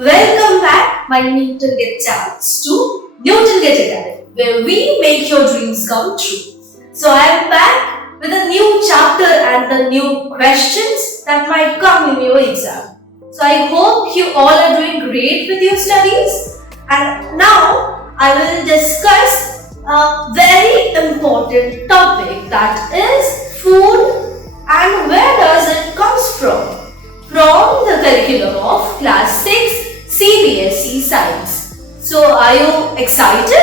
Welcome back, my NewtonGATE channels to NewtonGATE Academy, where we make your dreams come true. So I am back with a new chapter and the new questions that might come in your exam. So I hope you all are doing great with your studies. And now I will discuss a very important topic, that is food and where does it comes from the curriculum of class 6 CBSE Science. So are you excited?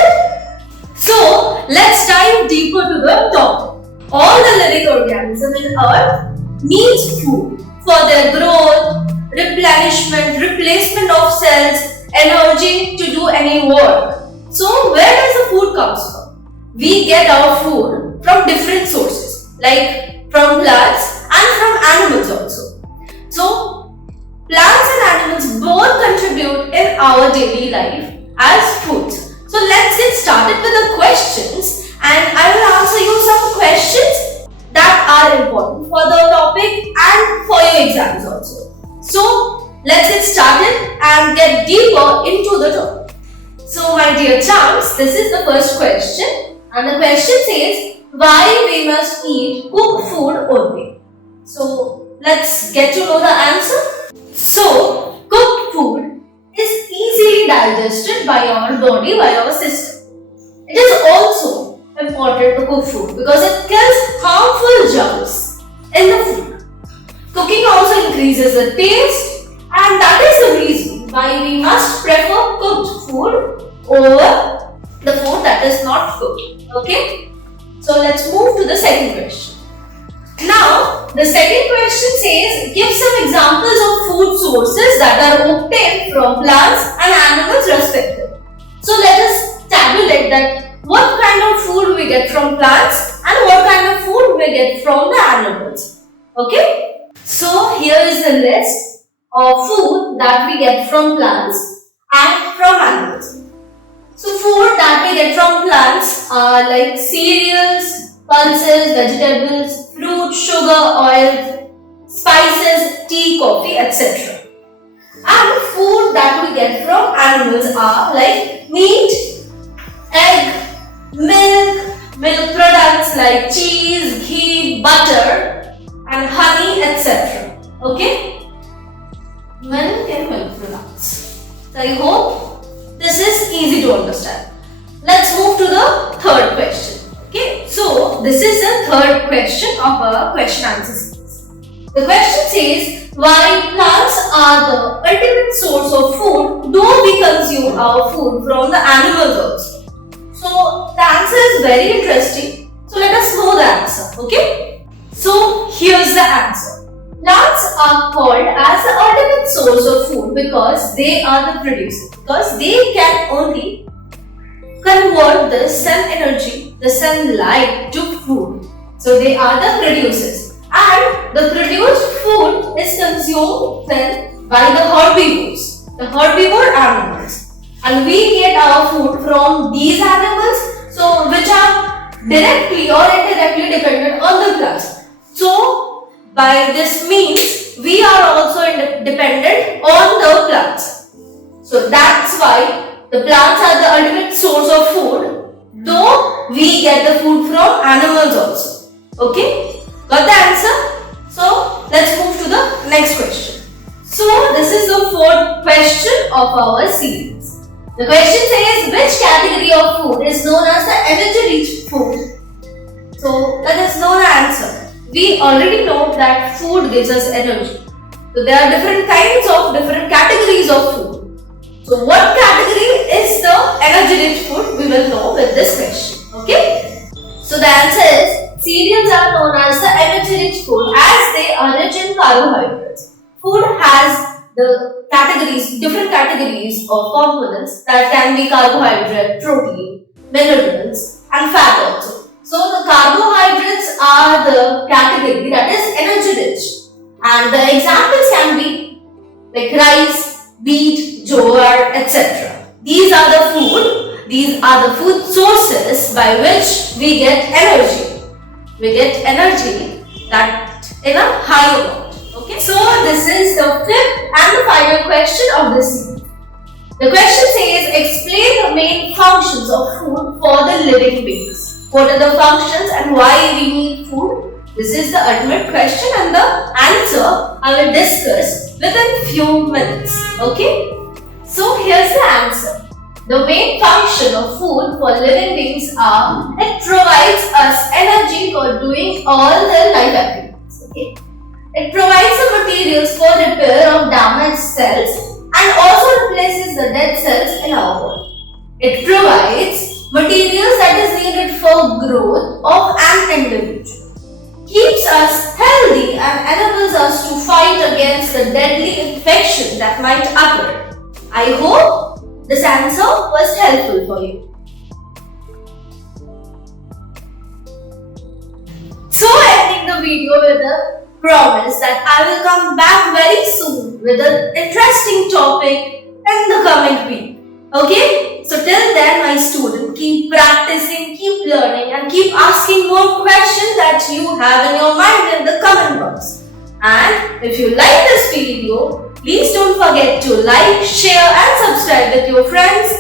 So let's dive deeper to the topic. All the living organisms in earth needs food for their growth, replenishment, replacement of cells, energy to do any work. So where does the food comes from? We get our food from different sources, like from plants and from animals also. So plants and animals both contribute in our daily life as foods. So let's get started with the questions, and I will answer you some questions that are important for the topic and for your exams also. So let's get started and get deeper into the topic. So my dear champs, this is the first question, and the question says why we must eat cooked food only. So let's get to know the answer. So cooked food is easily digested by our body, by our system. It is also important to cook food because it kills harmful germs in the food. Cooking also increases the taste, and that is the reason why we must prefer cooked food over the food that is not cooked. Okay? So let's move to the second question. Now, the second question says, give some examples of food sources that are obtained from plants and animals respectively. So let us tabulate that what kind of food we get from plants and what kind of food we get from the animals. Okay? So here is the list of food that we get from plants and from animals. So food that we get from plants are like cereals, pulses, vegetables, fruit, sugar, oil, spices, tea, coffee, etc. And food that we get from animals are like meat, egg, milk products like cheese, ghee, butter, and honey, etc. Okay? Milk and milk products. So I hope this is easy to understand. Let's move to the third question. Okay, so this is the third question of our question answer series. The question says, why plants are the ultimate source of food, though we consume our food from the animals also. So the answer is very interesting. So let us know the answer. Okay. So here's the answer. Plants are called as the ultimate source of food because they are the producers. Because they can only convert the sun energy, the sunlight to food. So they are the producers. And the produced food is consumed then by the herbivores, the herbivore animals. And we get our food from these animals, so which are directly or indirectly dependent on the plants. So by this means, we are also dependent on the plants. So that's why the plants are the ultimate source of food, though we get the food from animals also. Okay? Got the answer? So let's move to the next question. So this is the fourth question of our series. The question says, which category of food is known as the energy-rich food? So let us know the answer. We already know that food gives us energy. So there are different kinds of different categories of food. So what category is the energy-rich food? We will know with this question. Okay? So the answer is, cereals are known as the energy-rich food as they are rich in carbohydrates. Food has the categories, different categories of components that can be carbohydrate, protein, minerals, and fat also. So the carbohydrates are the category that is energy-rich, and the examples can be like rice, wheat, jowar, etc. These are the food sources by which we get energy. We get energy that in a high amount. Okay. So this is the fifth and the final question of this series. The question says, explain the main functions of food for the living beings. What are the functions and why we need food? This is the ultimate question and the answer I will discuss within few minutes. Okay? So here's the answer. The main function of food for living beings are, it provides us energy for doing all their life activities. Okay? It provides the materials for repair of damaged cells and also replaces the dead cells in our body. It provides materials that is needed for growth of an individual, keeps us healthy and enables us to fight against the deadly infection that might occur. I hope this answer was helpful for you. So ending the video with a promise that I will come back very soon with an interesting topic in the coming week. Okay? So till then, my student, keep practicing, keep learning and keep asking more questions that you have in your mind in the comment box. And if you like this video, please don't forget to like, share and subscribe with your friends